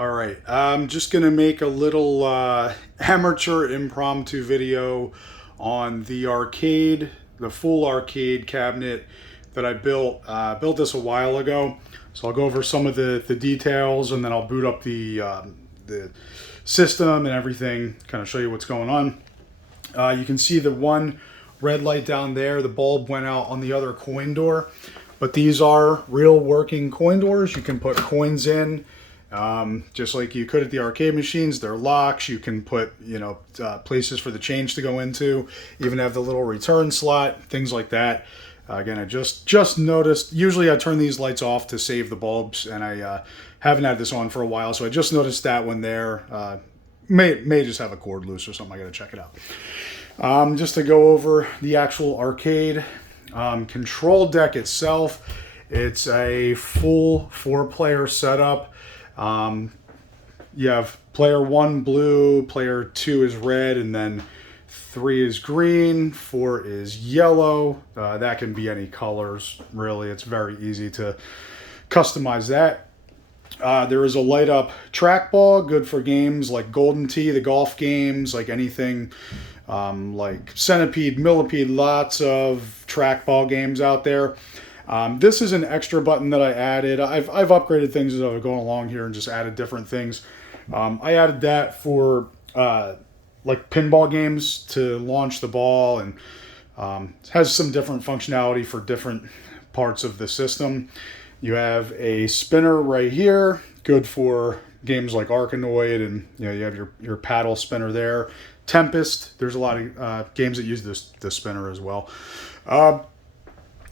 All right, I'm just gonna make a little amateur impromptu video on the arcade, the full arcade cabinet that I built. Built this a while ago, so I'll go over some of the details, and then I'll boot up the system and everything, kind of show you what's going on. You can see the one red light down there. The bulb went out on the other coin door, but these are real working coin doors. You can put coins in. Just like you could at the arcade machines. They're locks. You can put, places for the change to go into. Even have the little return slot, things like that. Again, I just noticed, usually I turn these lights off to save the bulbs, and I haven't had this on for a while, so I just noticed that one there. May just have a cord loose or something. I gotta check it out. Just to go over the actual arcade control deck itself, it's a full 4-player setup. You have player 1 blue, player 2 is red, and then 3 is green, 4 is yellow. That can be any colors, really. It's very easy to customize that. There is a light up trackball, good for games like Golden Tee, the golf games, like anything like Centipede, Millipede, lots of trackball games out there. This is an extra button that I added. I've upgraded things as I was going along here and just added different things. I added that for like pinball games to launch the ball, and has some different functionality for different parts of the system. You have a spinner right here, good for games like Arkanoid, and you have your paddle spinner there. Tempest, there's a lot of games that use this spinner as well.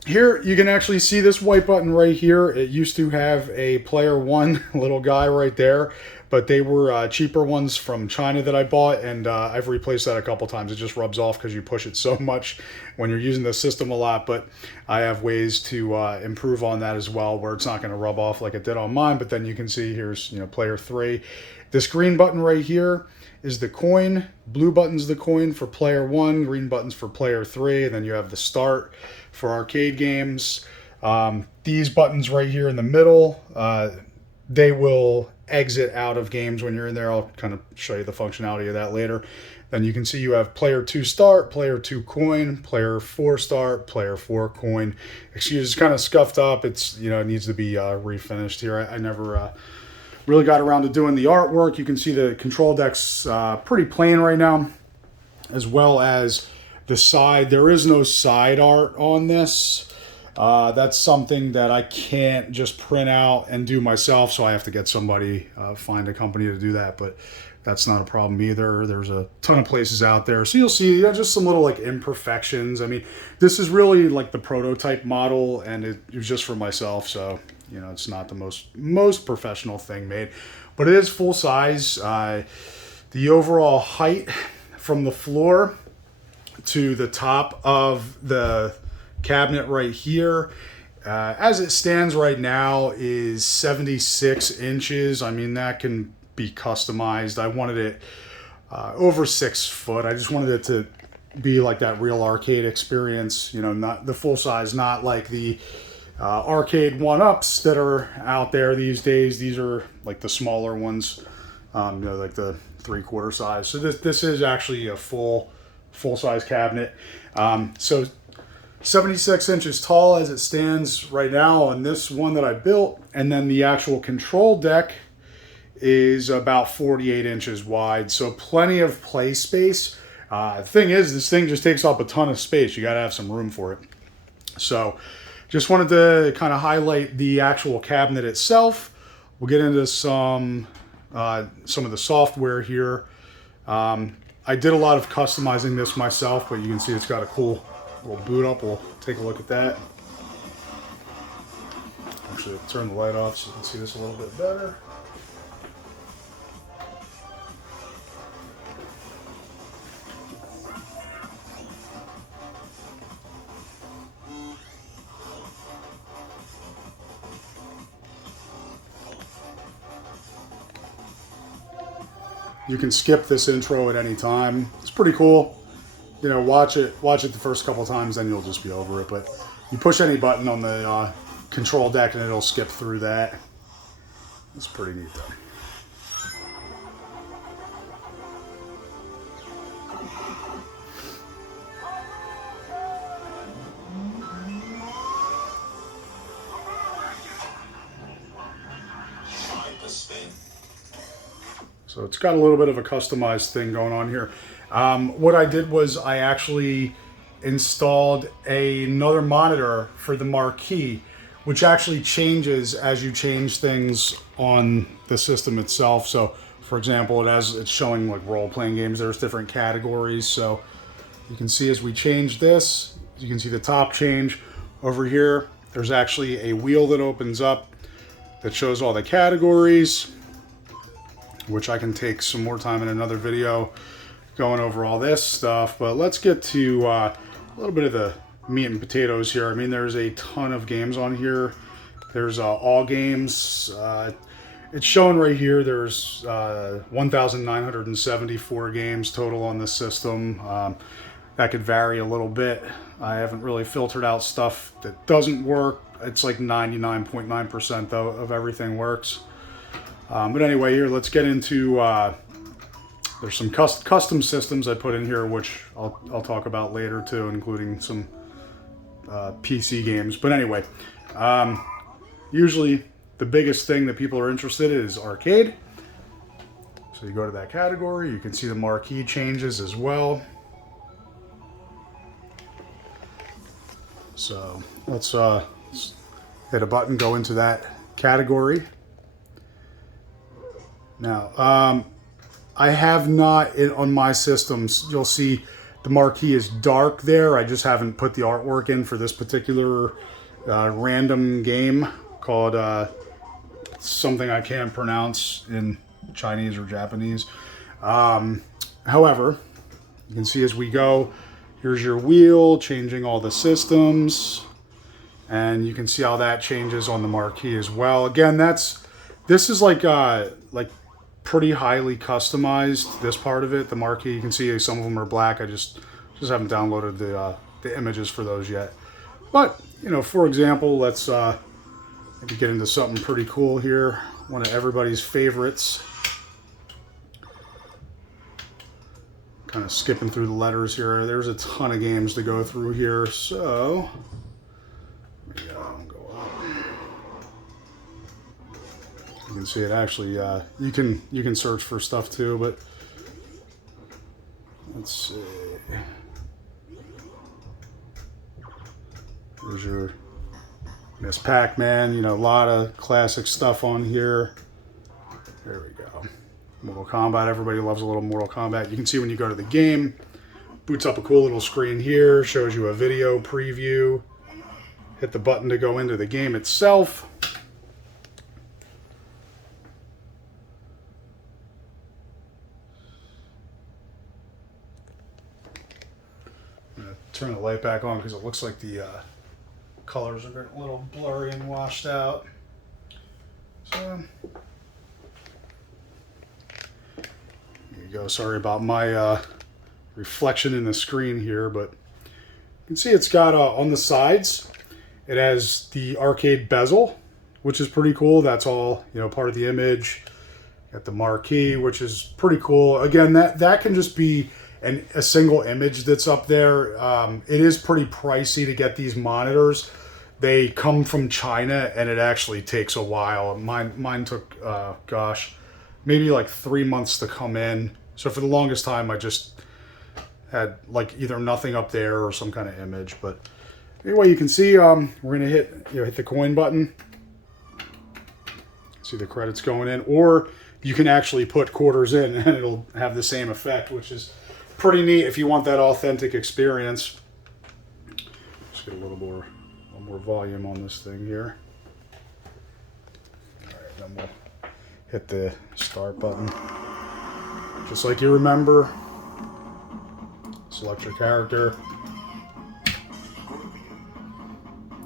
Here you can actually see this white button right here. It used to have a player 1 little guy right there, but they were cheaper ones from China that I bought, and I've replaced that a couple times. It just rubs off because you push it so much when you're using the system a lot, but I have ways to improve on that as well, where it's not going to rub off like it did on mine. But then you can see here's player 3. This green button right here is the coin. Blue button's the coin for player 1, green button's for player 3, and then you have the start for arcade games. These buttons right here in the middle, they will exit out of games when you're in there. I'll kind of show you the functionality of that later. Then you can see you have player 2 start, player 2 coin, player 4 start, player 4 coin. Excuse, it's kind of scuffed up. It's, it needs to be refinished here. I never really got around to doing the artwork. You can see the control deck's pretty plain right now, as well as the side. There is no side art on this. That's something that I can't just print out and do myself, so I have to get somebody, find a company to do that, but that's not a problem either. There's a ton of places out there. So you'll see just some little like imperfections. I mean, this is really like the prototype model, and it was just for myself, so it's not the most professional thing made, but it is full size. The overall height from the floor to the top of the cabinet right here, as it stands right now, is 76 inches. I mean, that can be customized. I wanted it over 6 foot. I just wanted it to be like that real arcade experience, not the full size, not like the arcade one-ups that are out there these days. These are like the smaller ones, like the 3/4 size. So this is actually a full-size cabinet. So 76 inches tall as it stands right now on this one that I built, and then the actual control deck is about 48 inches wide, so plenty of play space. The thing is, this thing just takes up a ton of space. You got to have some room for it. So just wanted to kind of highlight the actual cabinet itself. We'll get into some of the software here. I did a lot of customizing this myself, but you can see it's got a cool little boot up. We'll take a look at that. Actually, I'll turn the light off so you can see this a little bit better. You can skip this intro at any time. It's pretty cool. Watch it the first couple times, then you'll just be over it. But you push any button on the control deck and it'll skip through that. It's pretty neat though. So it's got a little bit of a customized thing going on here. What I did was I actually installed another monitor for the marquee, which actually changes as you change things on the system itself. So for example, it's showing like role-playing games. There's different categories. So you can see as we change this, you can see the top change. Over here, there's actually a wheel that opens up that shows all the categories, which I can take some more time in another video going over all this stuff. But let's get to a little bit of the meat and potatoes here. I mean, there's a ton of games on here. There's all games. It's showing right here there's 1,974 games total on the system. That could vary a little bit. I haven't really filtered out stuff that doesn't work. It's like 99.9% though of everything works. But anyway, here, let's get into, there's some custom systems I put in here, which I'll talk about later too, including some PC games. But anyway, usually the biggest thing that people are interested in is arcade. So you go to that category, you can see the marquee changes as well. So let's hit a button, go into that category. Now, I have not, on my systems, you'll see the marquee is dark there. I just haven't put the artwork in for this particular random game called something I can't pronounce in Chinese or Japanese. However, you can see as we go, here's your wheel, changing all the systems. And you can see how that changes on the marquee as well. Again, this is like pretty highly customized, this part of it. The marquee, you can see some of them are black. I just haven't downloaded the images for those yet. But, you know, for example, let's maybe get into something pretty cool here. One of everybody's favorites. Kind of skipping through the letters here. There's a ton of games to go through here, so go up. You can see it actually. You can search for stuff too, but let's see. There's your Miss Pac-Man. You know, a lot of classic stuff on here. There we go. Mortal Kombat. Everybody loves a little Mortal Kombat. You can see when you go to the game, boots up a cool little screen here, shows you a video preview. Hit the button to go into the game itself. I'm going to turn the light back on because it looks like the colors are getting a little blurry and washed out. So there you go. Sorry about my reflection in the screen here, but you can see it's got on the sides, it has the arcade bezel, which is pretty cool. That's all, you know, part of the image. Got the marquee, which is pretty cool. Again, that can just be a single image that's up there. It is pretty pricey to get these monitors. They come from China, and it actually takes a while. Mine took, gosh, maybe like 3 months to come in. So for the longest time, I just had like either nothing up there or some kind of image. But anyway, you can see we're gonna hit the coin button. See the credits going in, or you can actually put quarters in, and it'll have the same effect, which is pretty neat if you want that authentic experience. Just get a little more volume on this thing here. All right, then we'll hit the start button. Just like you remember, select your character.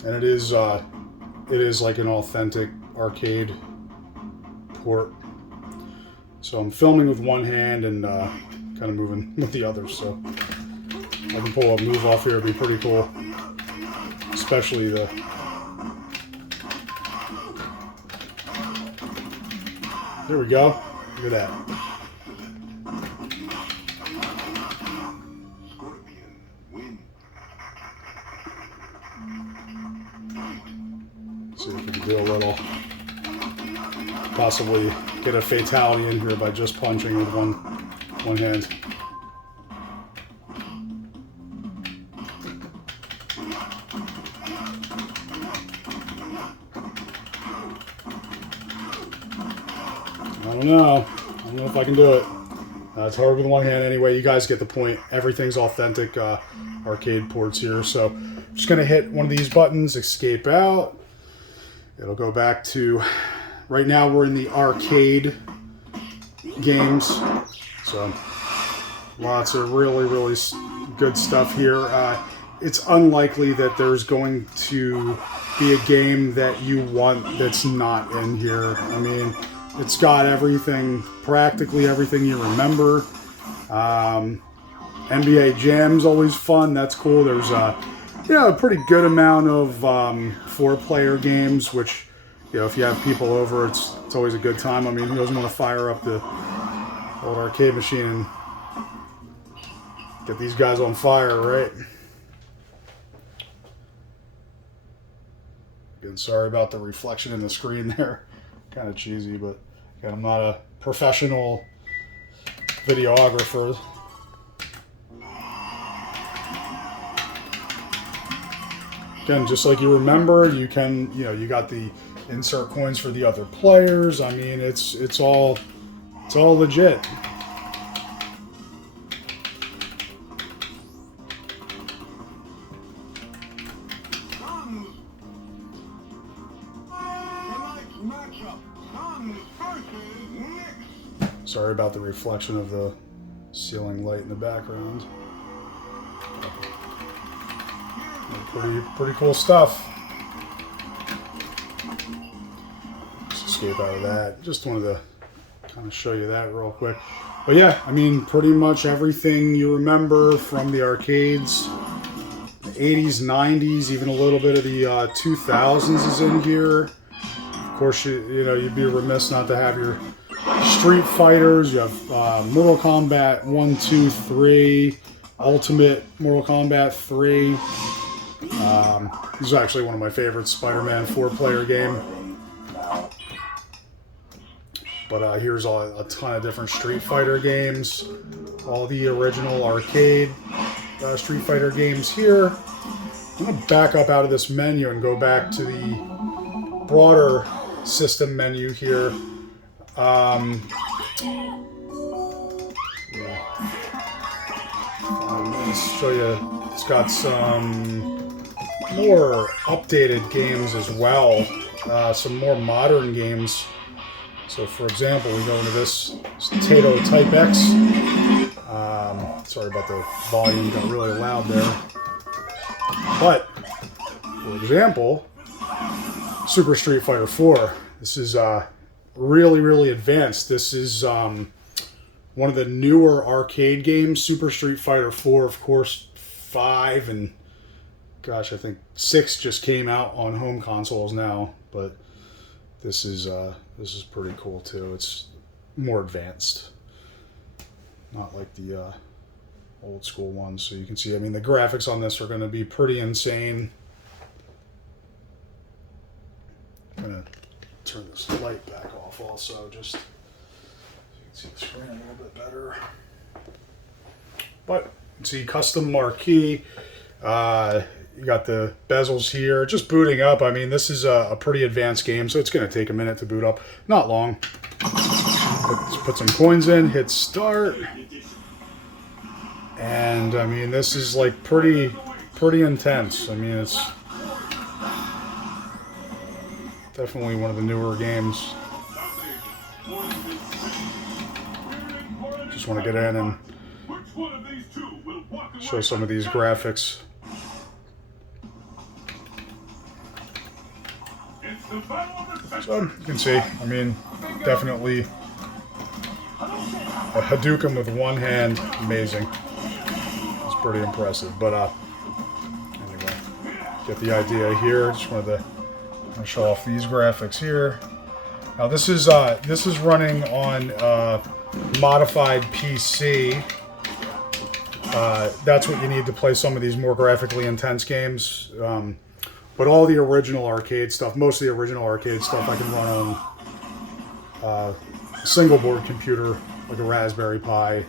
And it is like an authentic arcade port. So I'm filming with one hand and kind of moving with the other. So I can pull a move off here, it'd be pretty cool. Especially the there we go. Look at that. See if we can do a little, possibly get a fatality in here by just punching with one hand. I don't know if I can do it. It's hard with one hand anyway. You guys get the point. Everything's authentic arcade ports here. So I'm just going to hit one of these buttons, escape out. It'll go back to, right now we're in the arcade games. So lots of really, really good stuff here. It's unlikely that there's going to be a game that you want that's not in here. I mean, it's got everything, practically everything you remember. NBA Jam's always fun. That's cool. There's a pretty good amount of 4-player games, which, if you have people over, it's always a good time. I mean, who doesn't want to fire up the old arcade machine and get these guys on fire, right? Again, sorry about the reflection in the screen there. Kind of cheesy, but again, I'm not a professional videographer. Again, just like you remember, you can, you got the insert coins for the other players. I mean, it's all legit. Sorry about the reflection of the ceiling light in the background. Pretty cool stuff. Just escape out of that. Just wanted to kind of show you that real quick. But yeah, I mean, pretty much everything you remember from the arcades. The 80s, 90s, even a little bit of the 2000s is in here. Of course, you'd be remiss not to have your Street Fighters. You have Mortal Kombat 1, 2, 3, Ultimate Mortal Kombat 3. This is actually one of my favorites, Spider-Man 4-player game. But here's a ton of different Street Fighter games. All the original arcade Street Fighter games here. I'm going to back up out of this menu and go back to the broader system menu here. Let's show you. It's got some more updated games as well. Some more modern games. So, for example, we go into this Taito Type X. Sorry about the volume, got really loud there. But, for example, Super Street Fighter 4. This is really, really advanced. This is one of the newer arcade games. Super Street Fighter 4, of course, 5 and gosh, I think 6 just came out on home consoles now. But this is pretty cool too. It's more advanced, not like the old school ones. So you can see, I mean, the graphics on this are going to be pretty insane. I'm going to turn this light back off also, just so you can see the screen a little bit better. But you can see custom marquee. You got the bezels here. Just booting up. I mean, this is a pretty advanced game, so it's going to take a minute to boot up. Not long. Let's put some coins in, hit start. And, I mean, this is, like, pretty intense. I mean, it's definitely one of the newer games. Just want to get in and show some of these graphics. So, you can see, I mean, definitely a Hadouken with one hand, amazing. It's pretty impressive, but anyway, get the idea here. Just wanted to show off these graphics here. Now this is running on modified PC. That's what you need to play some of these more graphically intense games. But all the original arcade stuff, most of the original arcade stuff, I can run on single board computer, like a Raspberry Pi.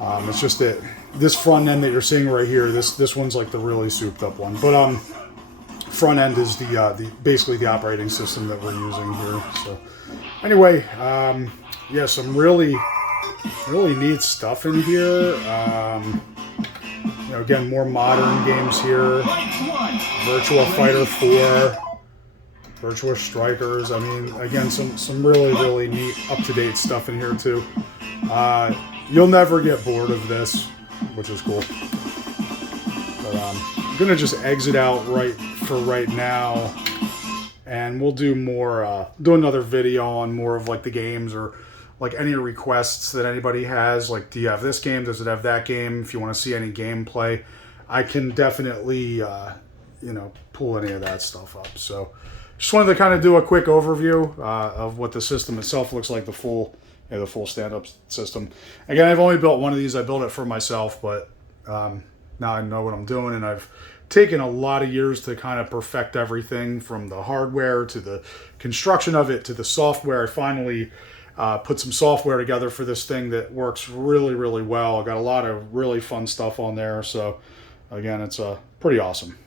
It's just that this front end that you're seeing right here, this one's like the really souped up one. But front end is the basically the operating system that we're using here. So anyway, yeah, some really neat stuff in here. You know, again, more modern games here. Virtua Fighter 4, Virtua Strikers. I mean, again, some really neat, up-to-date stuff in here too. You'll never get bored of this, which is cool. But I'm gonna just exit out right now, and we'll do more. Do another video on more of like the games, or like any requests that anybody has. Like, do you have this game? Does it have that game? If you want to see any gameplay, I can definitely you know, pull any of that stuff up. So just wanted to kind of do a quick overview of what the system itself looks like, the full stand-up system. Again, I've only built one of these. I built it for myself, but now I know what I'm doing, and I've taken a lot of years to kind of perfect everything from the hardware to the construction of it to the software. I finally put some software together for this thing that works really well. I got a lot of really fun stuff on there. So again, it's pretty awesome.